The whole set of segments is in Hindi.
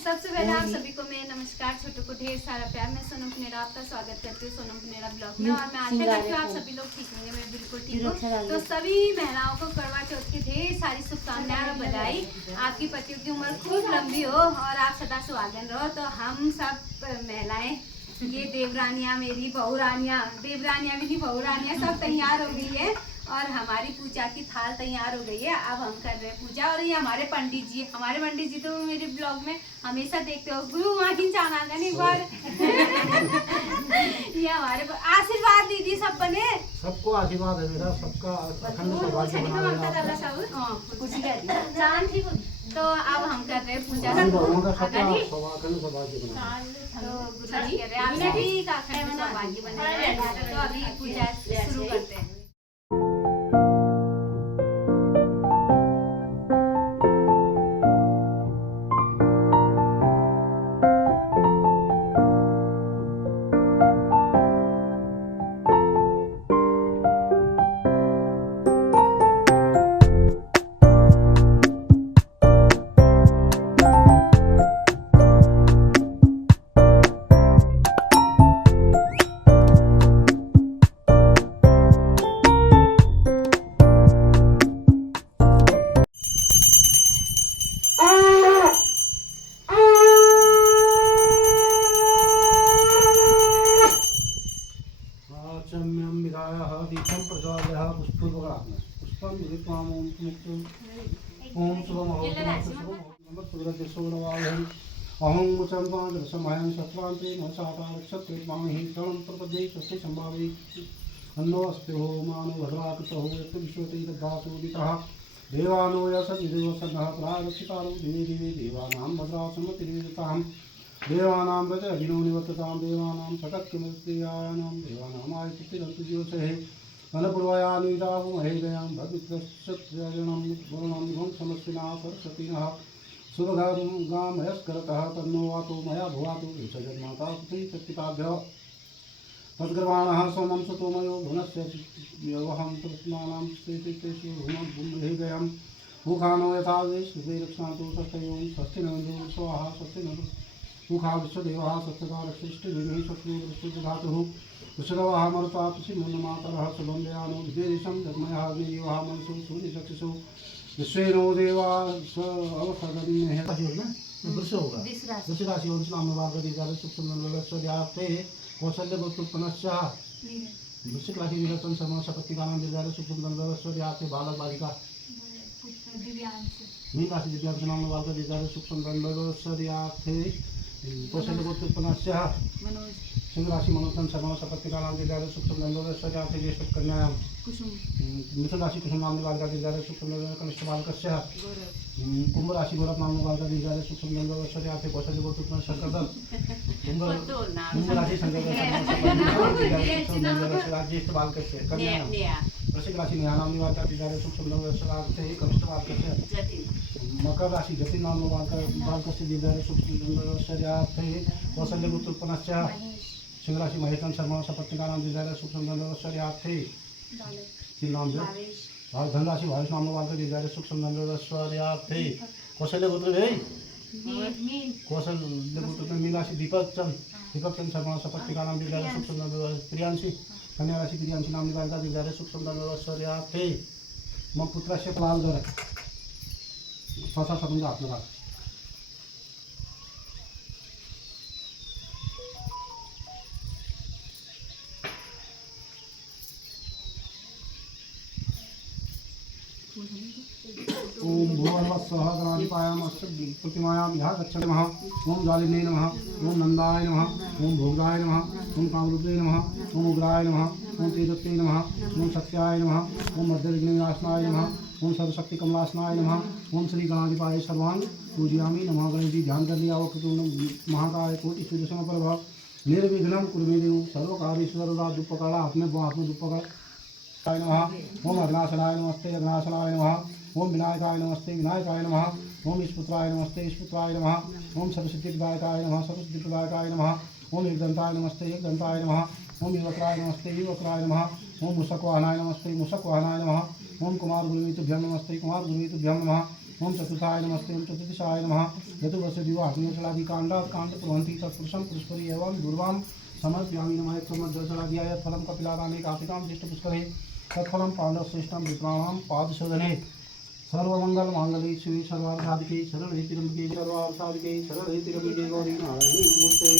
सबसे पहले आप सभी को मैं नमस्कार, छोटों को ढेर सारा प्यार। मैं सोनम पुनेरा आपका स्वागत करती हूँ सोनम पुनेरा ब्लॉग में। और मैं आशा करती हूँ आप सभी लोग ठीक होंगे। मैं बिल्कुल ठीक हूँ। तो सभी महिलाओं को करवा चौथ की ढेर सारी शुभकामनाएं और बधाई। आपकी पतियों की उम्र खूब लंबी हो और आप सदा सुहागन रहो। तो हम सब महिलाएं, ये देवरानियाँ, मेरी बहुरानियाँ, देवरानियाँ भी नहीं बहुरानियाँ, सब तैयार हो गई है और हमारी पूजा की थाल तैयार हो गई है। अब हम कर रहे हैं पूजा। और ये हमारे पंडित जी तो मेरे ब्लॉग में हमेशा देखते हो। गुरु वहाँ की चाना एक बार ये हमारे आशीर्वाद दीजिए सब बने। सबको आशीर्वाद है मेरा, सबका अखंड सौभाग्य बना रहे। तो अब हम कर रहे हैं पूजा। सबका अखंड सौभाग्य बना तो गुरु जी कह रहे हैं आप सभी का अखंड सौभाग्य बने। तो अभी पूजा शुरू करते हैं। दीपम प्रज्वालय पुष्पम ओम शुभम अहं मुचंपादृशमयं सत्वान्ते न सातारक्षत्रिर्मामहि शरणं प्रपद्ये स्वस्ति संभावि अन्नो अस्ति हो मानो भद्राकृतो यत् विश्वते तद्धातुदितः देवानो यशद्विदेवसन्नः प्रारक्षितारो दिवे दिवे देवानां भद्रासमतिर्विदताम् देवानां व्रज अभिनो निवर्ततां देवानां सकत्किमस्त्रियाणां देवानां आयुष्यतिरन्तु ज्योतिषे वनपूर्वयानिदावो महेदयां भवित्रक्षत्रियजनं वरुणं गुं समस्विना सरस्वतीनः शुभगामयस्करतः तन्नो वातो मया भुवातो विसर्जन्माता पृथ्वीतत्पिताभ्यः तद्गर्वाणः सोमं सुतोमयो भुवनस्य व्यवहं तस्मानां स्थितेषु भूमहेदयं मुखानो यथा वेश्वे रक्षातो सत्ययों स्वस्ति नन्दो स्वाहा स्वस्ति नन्दो मुखा विश्वदेवः सत्यता रक्षिष्टिभिः शत्रुदधातुः विश्वदेवः मरुतापिषि मुन्नमातरः शुभं दयानो विदेशं जगमयः अग्निदेवः मनसो सूर्यचक्षुषो विश्वेनो देवा अवसगन्यः वृष होगा वृष राशि वंशनाम वार्गदीकार सुखसुंदरस्वर्याप्ते कौशल्यगोत्रोत्पन्नस्य वृश्चिक राशि विरचन शर्मा शपत्तिकानां दीर्घायु सुखसुंदरस्वर्याप्ते बालक बालिका मीन राशि दिव्यांशनाम वार्गदीकार सुखसुंदरस्वर्याप्ते कौशल्यगोत्रोत्पन्नस्य सिंह राशि मनोतन शर्मा शपत्तिकानां दीर्घायु सुखसुंदरस्वर्याप्ते ज्येष्ठ कन्यायां मिथुन राशि कुसुम नाम बालिका दीर्घायु सुखसुंदर कनिष्ठ बालकस्य कुंभ राशि गोरख नाम बालिका दीर्घायु सुखसुंदर ऐश्वर्यार्थे कौशल्य गोत्रोत्पन्न शंकरदल कुंभ राशि शंकर ज्येष्ठ बालकस्य कन्या वृश्चिक राशि नेहा नाम बालिका दीर्घायु सुखसुंदर ऐश्वर्यार्थे कनिष्ठ बालकस्य मकर राशि जतिन नाम बालकस्य दीर्घायु सुखसुंदर ऐश्वर्यार्थे कौशल्य गोत्रोत्पन्नस्य सिंह राशि महेश शर्मा शपत्तिकानां दीर्घायु सुखसुंदर ऐश्वर्यार्थे नाम धनराशि भावेश नाम बालक दीर्घायु सुख सुंदरस्वर्यार्थे कौशल्य गोत्र है कौशल्य गोत्र मीन राशि दीपक चंद शर्मा शपत्तिका नाम दीर्घायु सुख सुंदर प्रियांशी कन्या राशि प्रियांशी नाम बालिका दीर्घायु सुख सुंदरस्वर्यार्थे मम पुत्रस्य लाल दर स्वतः समझा आपल्याला ओम भूर्भुवस्सुः गणाधिपायाम् प्रतिमायां यः गच्छति नमः ओम जालिने नमः ओम नंदाय नमः ओम भोगाय नमः ओम कामरूपे नमः ओम उग्राय नमः ओम तेजस्वे नमः ओम सत्याय नमः ओम मध्यविघ्नविनाशनाय नमः ओम सर्वशक्ति कमलासनाय नमः ओम श्री गणाधिपाय सर्वांग पूजयामि नमः। गणेश जी ध्यान कर लिया महाकाय कोटि सूर्य प्रभव निर्विघ्नं कुरु देव सर्वकार्येषु दुपकाला हाथ में दुपकाल नमः ओम अग्नाशनाय नमस्ते अग्नाशनाय नमः ओम विनायकाय नमस्ते विनायकाय नमः ओम ईशपुत्राय नमस्ते ईशपुत्राय नमः ओम सर्वसिद्धिप्रदायकाय नमः सर्वसिद्धिप्रदायकाय नमः ओम एकदंताय नमस्ते एकदंताय नमः ओम युवक्राय नमस्ते युवक्राय नमः ओम मूषकवाहनाय नमस्ते मूषकवाहनाय नमः ओम कुमार गुरुमितुभ्यं नमस्ते कुमार गुरुमितुभ्यं नमः ओम चतुर्थाय नमस्ते। ओम चतुर्दशाय नमः। यतुवस्य दिवाग्निचलादि कांड प्रवहन्ति तत्पुरुषं पुष्करी एवं दुर्वां समर्पयामि नमः। एक चम्मच जल चढ़ा दिया। यत् फलं कपिलादाने कापिकां दृष्ट पुष्करे तत्फलं पाण्डवश्रेष्ठं विप्राणां पादशोधने। सर्वमंगल मांगल्ये शिवे सर्वार्थसाधिके शरण्ये त्र्यंबके सर्वार्थसाधिके शरण्ये त्र्यंबके गौरी नारायणी नमोस्तुते।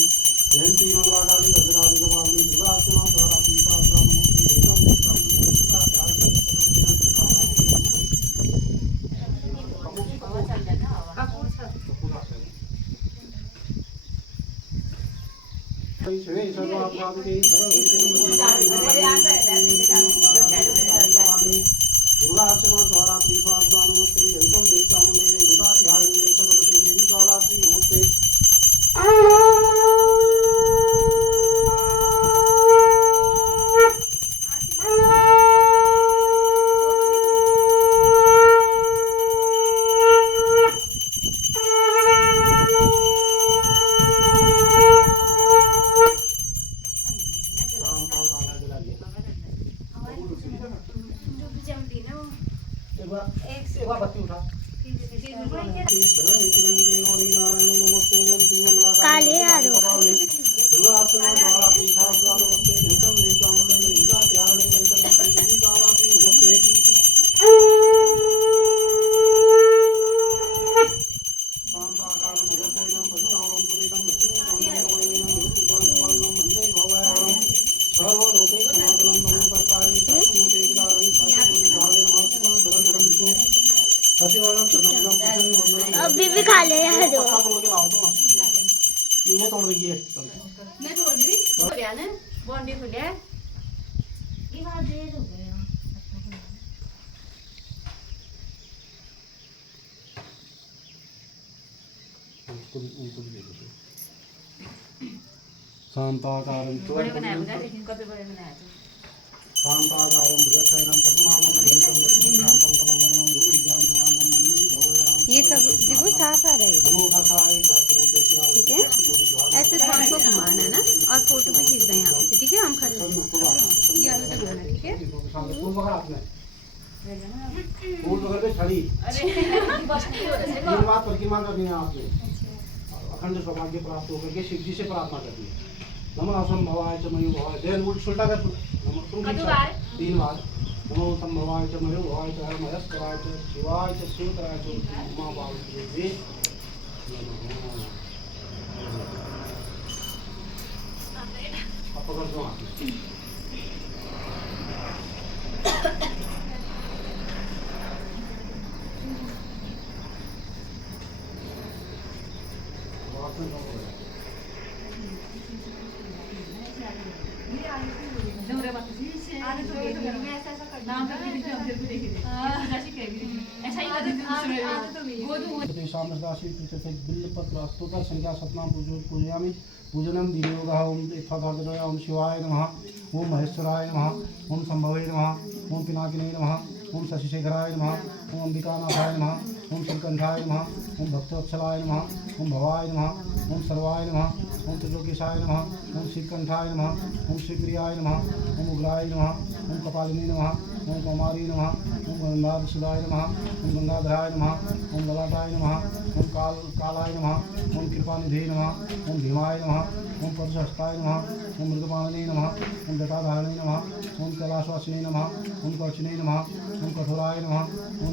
जयंती मंगलाकाली वज्रकाली कपालिनी दुर्गाक्षमा स्वरात्रि पावका नमोस्तुते। जयतं देवतामुनि दुर्गा ध्यान शिवे सर्वार्थसाधिके शरण्ये दुर्गाक्षमा स्वरात्रि पावका नमोस्तुते। जयतं देवतामुनि दुर्गा ध्यान सर्वते देवी कालात्रि नमोस्तुते। एक बार बत्ती उठा। काले आरो अभी भी खा ले यार दो तोड़ के लाओ तो ये तोड़ देगी मैं तोड़ दी हो गया ना बॉन्डी खुले ये बात दे दो शांताकारं बड़े बनाए बना लेकिन कभी बड़े बनाए तो शांताकारं भुजगशयनं पद्मनाभं सुरेशं लक्ष्मीकान्तं कमलनयनं योगिध्यानं मन्ये भवयामि। ये सब देखो साफ आ रहा है नमो तस्मै सहस्रमूर्ते शिवाय। ठीक है ऐसे फोन को घुमाना है ना और फोटो भी खींच दें यहाँ पे ठीक है हम खड़े हो जाएंगे ये वाला घुमाना ठीक है फूल पकड़ आपने फूल पकड़ के छड़ी तीन बार परिक्रमा करनी है आपने। अखंड सौभाग्य प्राप्त होकर के शिव जी से प्रार्थना करनी है। नमो संभवाय च मयो भवाय देन उल्ट उल्टा कर नमो तुम तीन बार नमो संभवाय च मयो भवाय च महेश्वराय च शिवाय च शिवतराय च उमा पार्वती अब पकड़ दो आपने। बिल्लपत्र संख्या सतनाम पूजयामि। पूजनम दिनयोगः। ओम इत्थाधार्दया ओम शिवाय नमः। ओम महेश्वराय नमः। ओम संभवे नमः। ओम पिनाकिने नमः। ओम शशिशेखराय नमः। ओम अंबिकानाथाय नमः। ओम श्रीकंठाय नमः। ओम भक्तवत्सलाय नमः। ओम भवाय नमः। ओम सर्वाय नमः। ओम त्रिलोकेशाय नमः। ओम श्रीकंठाय नमः। ओम श्रीप्रियाय नमः। ओम उग्राय नमः। ओम कपालिनी नमः। ओम कौमारी नमः। ओम गंगाधरसुधाय नमः। ओम गंगाधराय नमः। ओम ललाटाय नमः। ओम कालाय नमः। ओम कृपानिधे नमः। ओम भीमाय नमः। ओम परशहस्ताय नमः। ओम मृगपाणने नमः। ओम जटाधारणे नमः। ओम कैलाशवासिने नमः। ओम कर्चिने नमः। ओम कठोराय नमः। ओम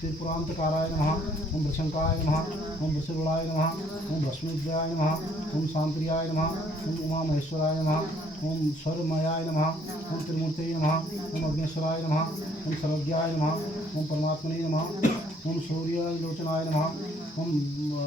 त्रिपुरांतकाराय नमः। ओम वृषंकाय नमः। ओम वृषगुणाय नमः। ओम भस्मविद्याय नमः। ओम शांतियाय नमः। ओम उमा महेश्वराय नमः। ओम स्वरमयाय नमः। ओम त्रिमूर्तये नमः। ओम अग्नेश्वराय नमः। ओम सर्वज्ञाय नमः। ओम परमात्मने नमः। ओम सूर्यलोचनाय नमः। ओम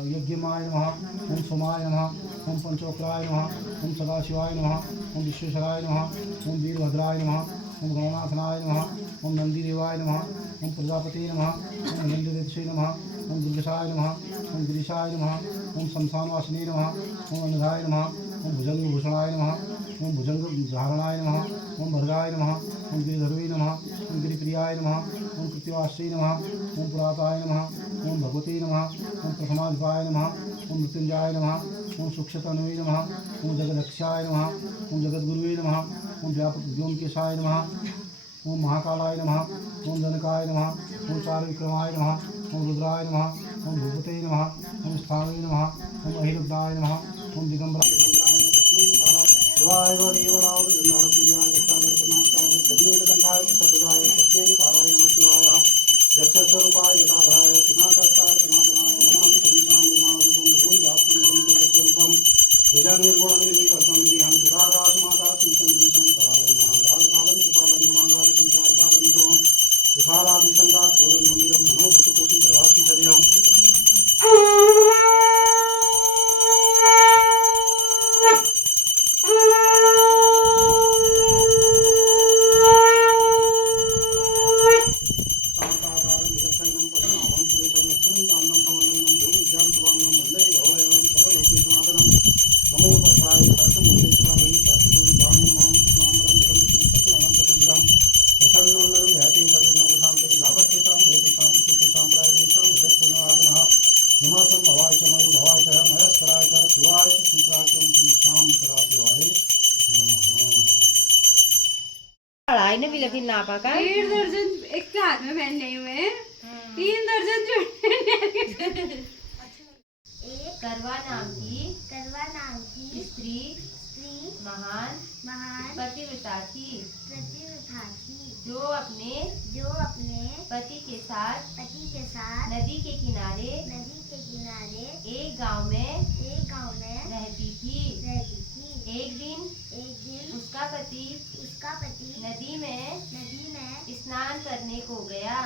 यज्ञमाय नमः। ओम सोमाय नमः। ओम पंचोक्राय नमः। ओम सदाशिवाय नमः। ओम विश्वेश्वराय नमः। ओम वीरभद्राय नमः। ओम गौनाथनाय नमः। ओम नंदीदेवाय नमः। ओम प्रजापते नमः। ओम नंददेवसे नमः। ओम दुर्गसाय नमः। ओम गिरीशाय नमः। ओम शमशानवासिने नमः। ओम अनघाय नमः। ओम भुजंगभूषणाय नमः। ओम भुजंगधारणाय नमः। ओम भर्गाय नमः। ओम गिरिधर्वे नमः। ओम गिरिप्रियाय नमः। ओम कृत्याश्री नमः। ओम पुराताय नमः। ओम भगवते नमः। ओम प्रथमाधिपाय नमः। ओम मृत्युंजयाय नमः। ओम सूक्ष्मतनवे नमः। ओम जगदक्षाय नमः। ओम जगद्गुरुवे नमः। ओम व्योमकेशाय नमः। ओम महाकालाय नमः। ओम जनकाय नमः। ओम चारुविक्रमाय नमः। ओम रुद्राय नमः, ओम भूपते नमः, ओम स्थावे नमः, ओम अहिरुद्धाय नमः, ओम दिगंबराय तस्मै कालाय शिवाय देवनाय नमः सूर्याय दक्षाय रत्नाकाय दग्नेलकंठाय सतजाय तस्मै कालाय नमः शिवाय यक्षस्वरूपाय जटाधराय पिनाकस्ताय पिनाकनाय नमामि कवितां निर्माणरूपं विभुं व्याप्तं ब्रह्मस्वरूपं निजं निर्गुणं निर्विकल्पं निरीहं सुधाकाशमाता श्रीशङ्करीशं करालं महाकालकालं कृपालं गुणागार संसारपालमितों तुषारादिशङ्का शोरमन्दिरं मनोभूतकोटिप्रभासि शरीरम् शान्ताकारं विलक्षणं पद्मनाभं सुरेशं लक्ष्मणं कान्तं कमलनयनं ध्रुवविद्यां शुभाङ्गं वन्दे भवभयं सर्वलोकैकनाथनं नमो तस्मै सहस्रमूर्तेश्वराय सहस्रभूतानि नमः शुक्लाम्बरं धरं विष्णुं शशिवर्णं प्रसन्नवदनं ध्याते सर्वलोकशान्तिं लाभस्तेषां देवतेषां पितृतेषां प्रायतेषां विदक्षिणादनः नमः सम्भवाय च मयोभवाय च मयस्कराय च शिवाय च शीतलाय च ओं श्रीशां सदाशिवाय नमः। पढ़ाई ने भी लेकिन नापा का 1.5 दर्जन एक के हाथ में पहन लिए हुए हैं, 3 दर्जन चूड़ियां करवा नाम की स्त्री स्त्री महान पतिव्रता थी जो अपने पति के साथ नदी के किनारे एक गांव में रहती थी। एक दिन उसका पति नदी में स्नान करने को गया।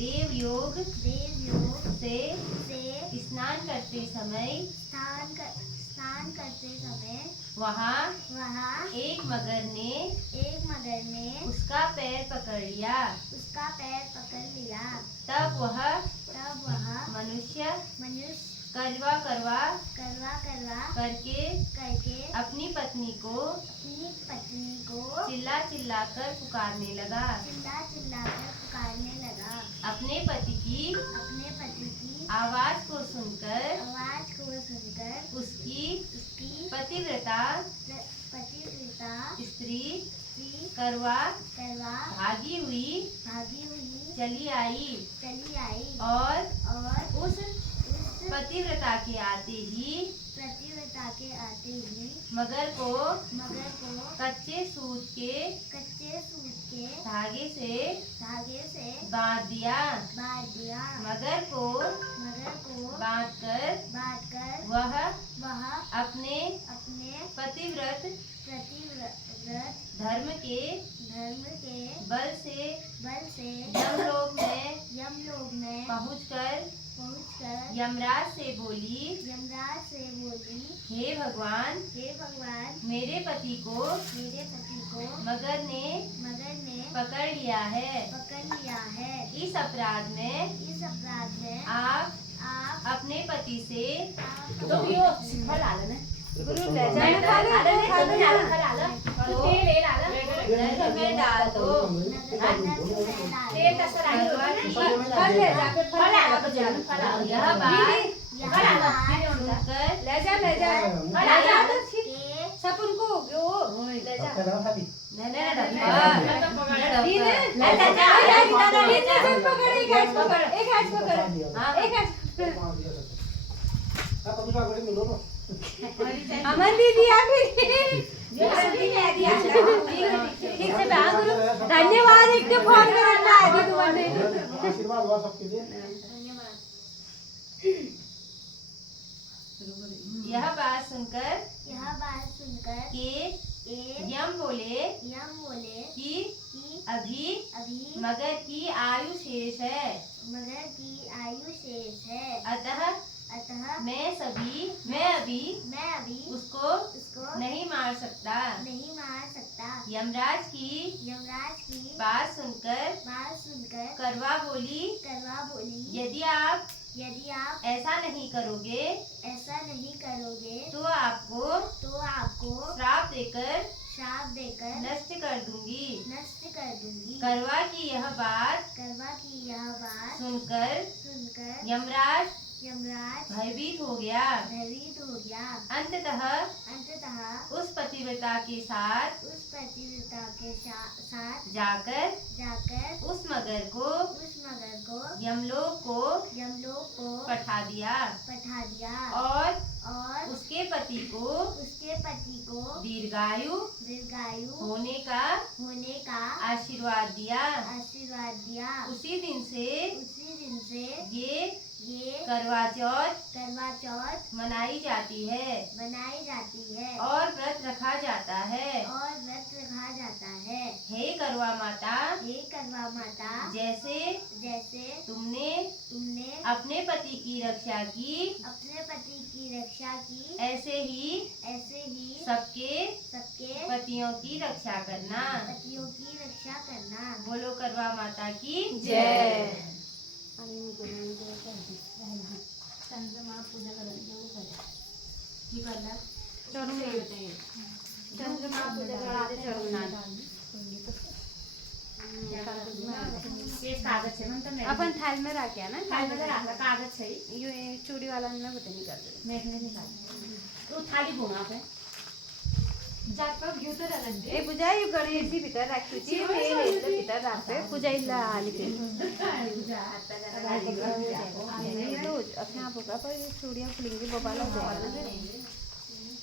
देव योग से स्नान करते समय वहाँ एक मगर ने उसका पैर पकड़ लिया। तब वह मनुष्य करवा करके अपनी पत्नी को चिल्ला चिल्ला कर पुकारने लगा। अपने पति की आवाज को सुनकर उसकी पतिव्रता स्त्री करवा भागी हुई चली आई और उस पतिव्रता के आते ही मगर को कच्चे सूत के धागे से बांध दिया। मगर को बांधकर वह अपने पतिव्रत धर्म के बल से यमलोक में पहुंचकर यमराज से बोली, हे भगवान मेरे पति को मगर ने पकड़ लिया है। इस अपराध में आप अपने पति से गुरु ले जाए नदी में डाल दो। यह बात सुनकर सब उनको ले जा अमन दीदी ठीक से धन्यवाद। एक तो फोन करना है तुम्हारे आशीर्वाद हुआ सबके लिए। यह बात सुनकर कि यम बोले कि अभी मगर की आयु शेष है। अतः मैं अभी उसको नहीं मार सकता। यमराज की बात सुनकर करवा बोली, यदि आप ऐसा नहीं करोगे तो आपको श्राप देकर नष्ट कर दूंगी। करवा की यह बात सुनकर यमराज यमराज भयभीत हो गया। भयभीत हो गया। अंततः अंततः उस पतिव्रता के साथ उस पतिव्रता के साथ जाकर उस मगर को यमलोक को पठा दिया और उसके पति को दीर्घायु होने का आशीर्वाद दिया। उसी दिन से ये करवा चौथ मनाई जाती है और व्रत रखा जाता है। हे करवा माता, जैसे तुमने अपने पति की रक्षा की, ऐसे ही सबके पतियों की रक्षा करना। बोलो करवा माता की जय। अपन थाल में रखे ना, कागज है ये चूड़ी वाला ना बता नहीं कर तो थाली घुमा पे ए बुझाई गणेश जी भीतर राखी थी तेल भीतर राखते पूजाईला आली ते तो अपने आप होगा पर ये चूड़ियां खुलेंगी बबाला हो जाएगा ना।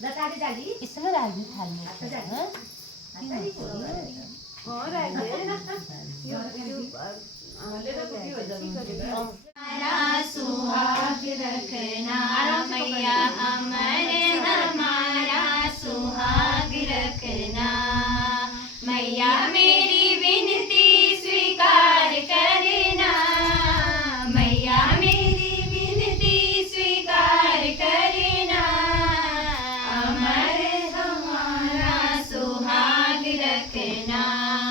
दतारी जाली इसमें राजू थाल में और हमारा सुहाग रखना मैया, हमारा सुहाग रखना मैया, मेरी विनती स्वीकार करना मैया, मेरी विनती स्वीकार करना। अमर हमारा सुहाग रखना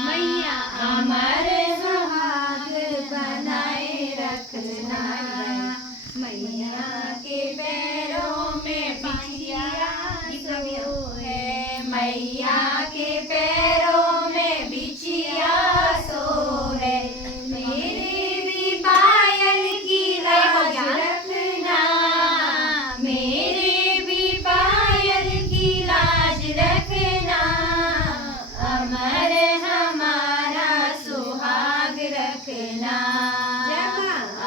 मैया, अमर सुहाग बनाए रखना मैया, के पैरों में बिछिया सो है मैया, के पैरों में बिछिया सो है। मेरे भी पायल की लाज रखना, मेरे भी पायल की लाज रखना। अमर हमारा सुहाग रखना,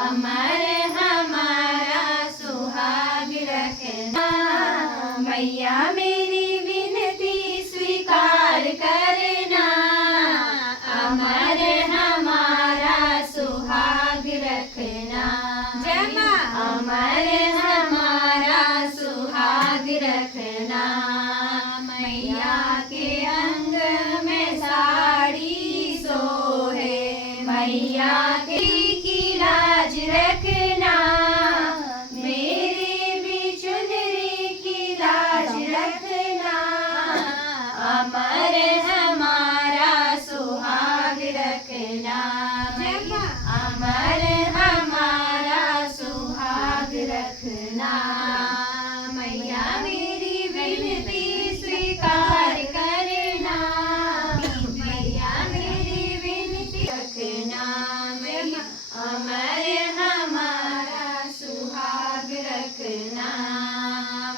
अमर हमारा सुहाग रखना मैया, मेरी विनती स्वीकार करना। अमर हमारा सुहाग रखना, अमर हमारा सुहाग रखना मैया, के अंग में साड़ी सोहे मैया, की लाज रखना। मेरे भी चुनरी की लाज रखना। अमर हमारा सुहाग रखना, अमर हमारा सुहाग रखना मैया, मेरी विनती स्वीकार करना मैया, मेरी विनती रखना मैया, अमर हमारा सुहाग रखना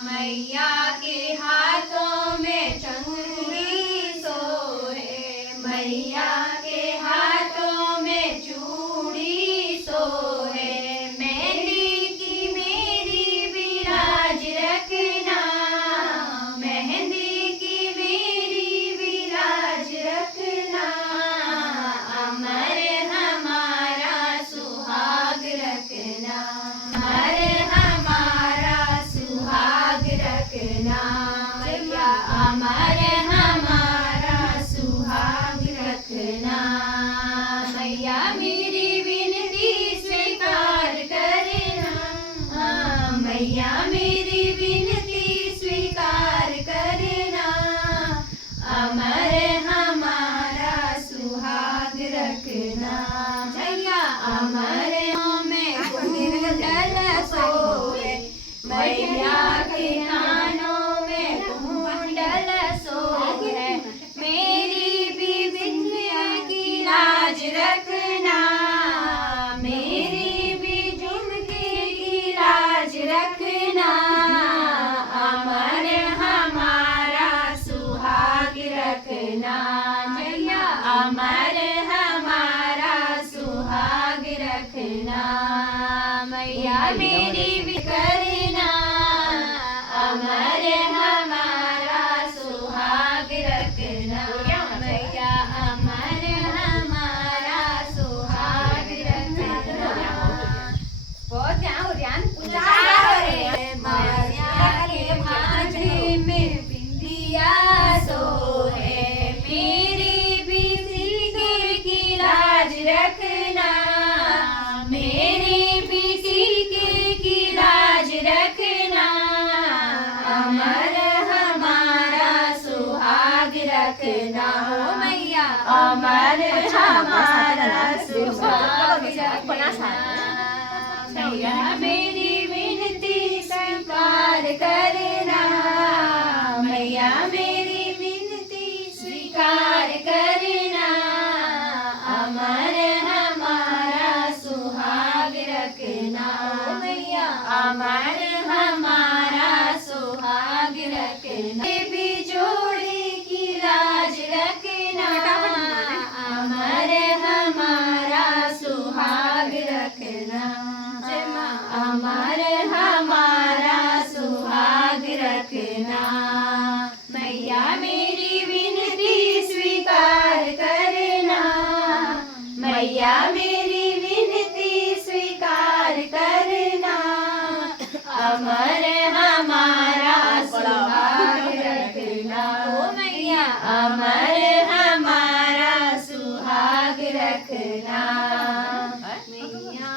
मैया, के हाथों में चूड़ी सोहे मैया, के हाथों में चूड़ी सोहे। मेहंदी की मेरी भी लाज रखना, मेहंदी की मेरी भी लाज रखना। अमर हमारा सुहाग रखना, अमर हमारा सुहाग रखना मैया, अमर हमारा सुहाग रखना मैया, मेरी विनती स्वीकार करना मैया, मेरी विनती स्वीकार करना। अमर हमारा सुहाग रखना मैया, अमर में कुंडल सोहे मैया, के कानों में कुंडल सोहे। मेरी भी विद्या की लाज रखना, मेरी भी झुमके की लाज अमर हमारा सुहाग रखना मैया अमर हमारा सुहाग रखना। बहुत ध्यान हो ध्यान माथे में बिंदिया सोहे मेरी भी सिर की लाज रखना मेरी भी सिर की लाज रखना अमर हमारा सुहाग रखना हो मैया अमर हमारा सुहाग रखना मैया मेरी विनती स्वीकार करना मैया मेरी विनती स्वीकार करना अमर हमारा सुहाग रखना मैया अमर हमारा सुहाग रखना भी जोड़े की लाज रखना अमर हमारा सुहाग रखना अमर हमारा सुहाग रखना मैया मेरी विनती स्वीकार करना मैया मेरी विनती स्वीकार करना अमर हमारा सुहाग रखना ओ मैया अमर हमारा सुहाग रखना मैया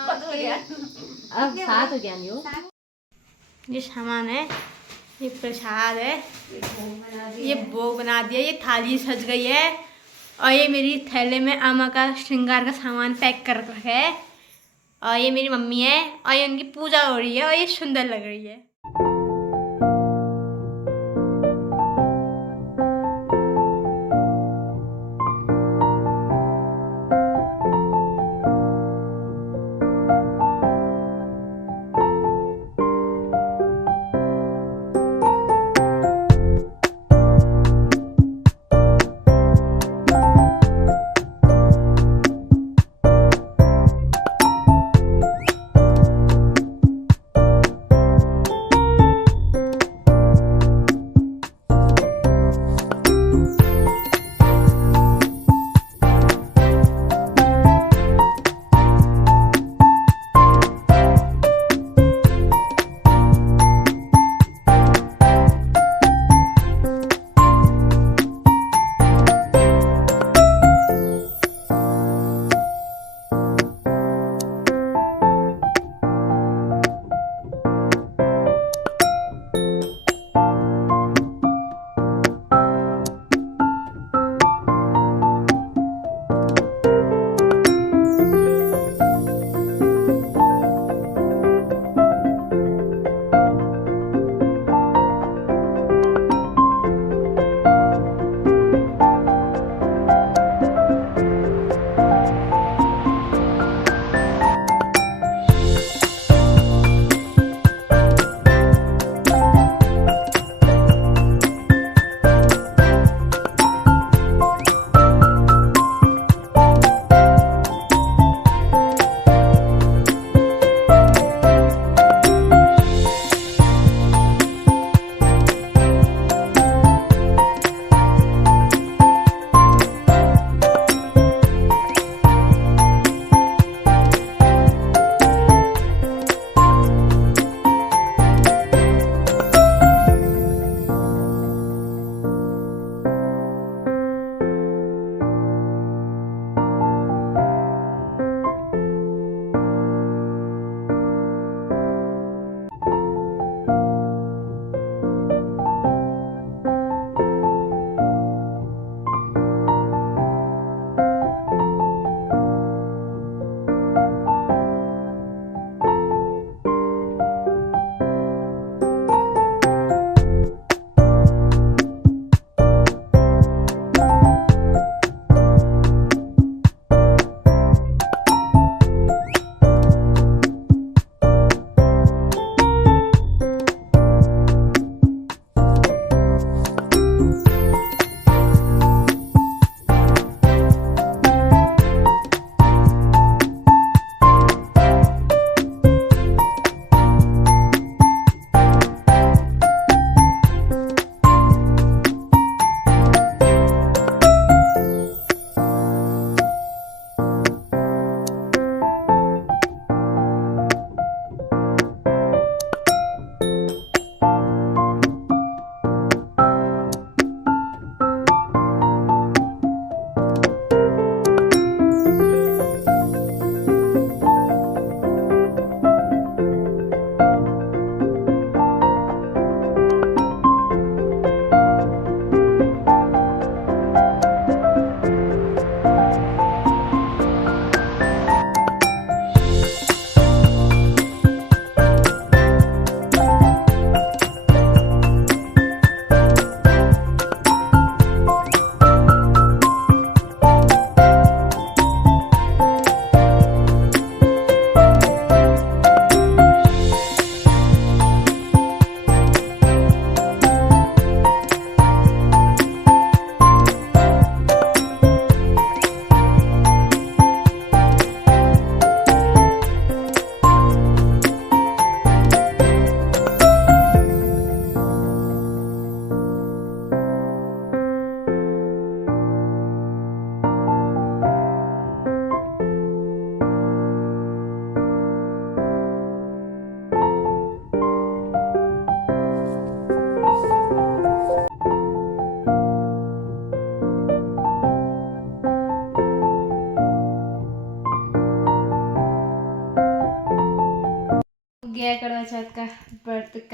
अब 7 हो गया यो। ये सामान है, ये प्रसाद है, ये भोग बना दिया, ये थाली सज गई है और ये मेरी थैले में अम्मा का श्रृंगार का सामान पैक कर रखा है और ये मेरी मम्मी है और ये उनकी पूजा हो रही है और ये सुंदर लग रही है।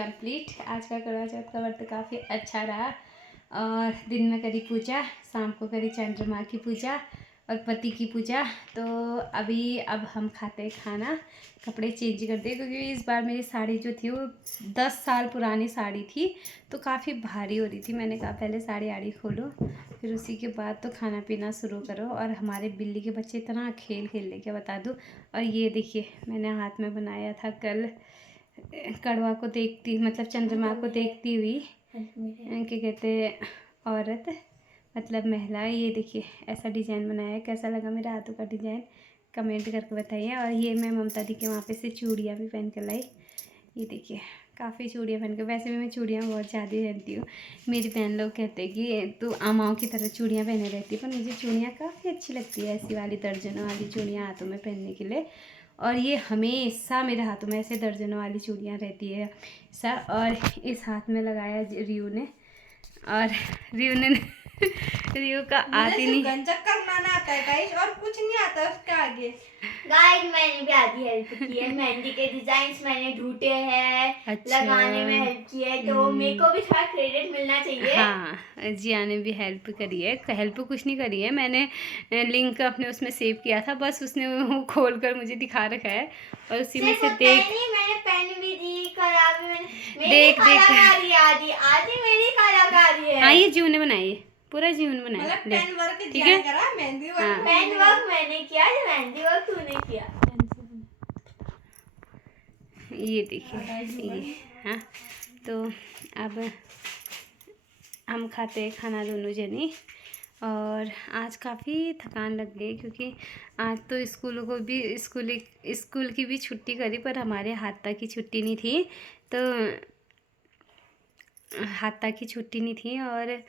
कंप्लीट। आज का करवा चौथ का व्रत काफ़ी अच्छा रहा और दिन में करी पूजा, शाम को करी चंद्रमा की पूजा और पति की पूजा। तो अब हम खाते हैं खाना, कपड़े चेंज करते हैं क्योंकि इस बार मेरी साड़ी जो थी वो 10 साल पुरानी साड़ी थी तो काफ़ी भारी हो रही थी। मैंने कहा पहले साड़ी आड़ी खोलो फिर उसी के बाद तो खाना पीना शुरू करो। और हमारे बिल्ली के बच्चे इतना खेल खेल के बता दूँ। और ये देखिए मैंने हाथ में बनाया था कल कड़वा को देखती, मतलब चंद्रमा को देखती हुई क्या कहते औरत, मतलब महिला। ये देखिए ऐसा डिज़ाइन बनाया है। कैसा लगा मेरे हाथों का डिज़ाइन कमेंट करके बताइए। और ये मैं ममता दी के वहाँ पे से चूड़ियाँ भी पहन कर लाई। ये देखिए काफ़ी चूड़ियाँ पहन के, वैसे भी मैं चूड़ियाँ बहुत ज़्यादा पहनती हूँ। मेरी बहन लोग कहते हैं कि तू अमाओं की तरह चूड़ियाँ पहने रहती है, पर मुझे चूड़ियाँ काफ़ी अच्छी लगती है, ऐसी वाली दर्जनों वाली चूड़ियाँ हाथों में पहनने के लिए। और ये हमेशा मेरे हाथों में ऐसे दर्जनों वाली चूड़ियाँ रहती है सर। और इस हाथ में लगाया रियू ने, और रियू का आती नहीं चक्कर बनाना आता है गाइस, और कुछ नहीं आता उसके आगे। गाइस मैंने भी आधी हेल्प की है, मेहंदी के डिजाइन्स मैंने ढूंढे हैं, अच्छा। लगाने में हेल्प की है, तो मेरे को भी थोड़ा क्रेडिट मिलना चाहिए। हाँ जिया ने भी हेल्प करी है। हेल्प कुछ नहीं करी है, मैंने लिंक अपने उसमें सेव किया था, बस उसने वो खोल कर मुझे दिखा रखा है और उसी में से देख मैंने पेन भी दी, कला भी मैंने, मेरी देख कलाकारी आधी आधी मेरी कलाकारी है। हाँ ये जीव ने बनाई है, पूरा जीव ने बनाया मतलब ले, पेन वर्क ठीक है। करा, मेहंदी हाँ। वर्क पेन वर्क मैंने किया, मेहंदी वर्क तूने किया। ये देखिए ये। हाँ तो अब हम खाते हैं खाना दोनों जनी। और आज काफ़ी थकान लग गई क्योंकि आज तो स्कूल की भी छुट्टी करी, पर हमारे हाथा की छुट्टी नहीं थी। तो हाथा की छुट्टी नहीं थी और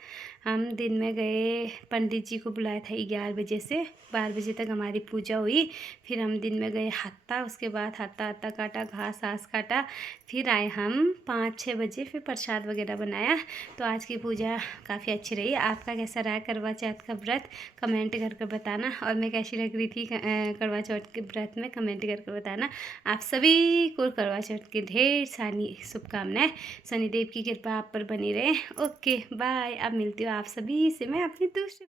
हम दिन में गए, पंडित जी को बुलाया था 11 बजे से 12 बजे तक हमारी पूजा हुई। फिर हम दिन में गए हाथा, उसके बाद हाथा काटा, घास काटा, फिर आए हम 5-6 बजे, फिर प्रसाद वगैरह बनाया। तो आज की पूजा काफ़ी अच्छी रही। आपका कैसा रहा करवा चौथ का व्रत कमेंट करके बताना, और मैं कैसी लग रही थी करवा चौथ के व्रत में कमेंट करके बताना। आप सभी को करवा चौथ की ढेर सारी शुभकामनाएं, शनिदेव की कृपा आप पर बनी रहे। Okay bye. अब मिलती हूँ आप सभी से मैं अपनी दूसरी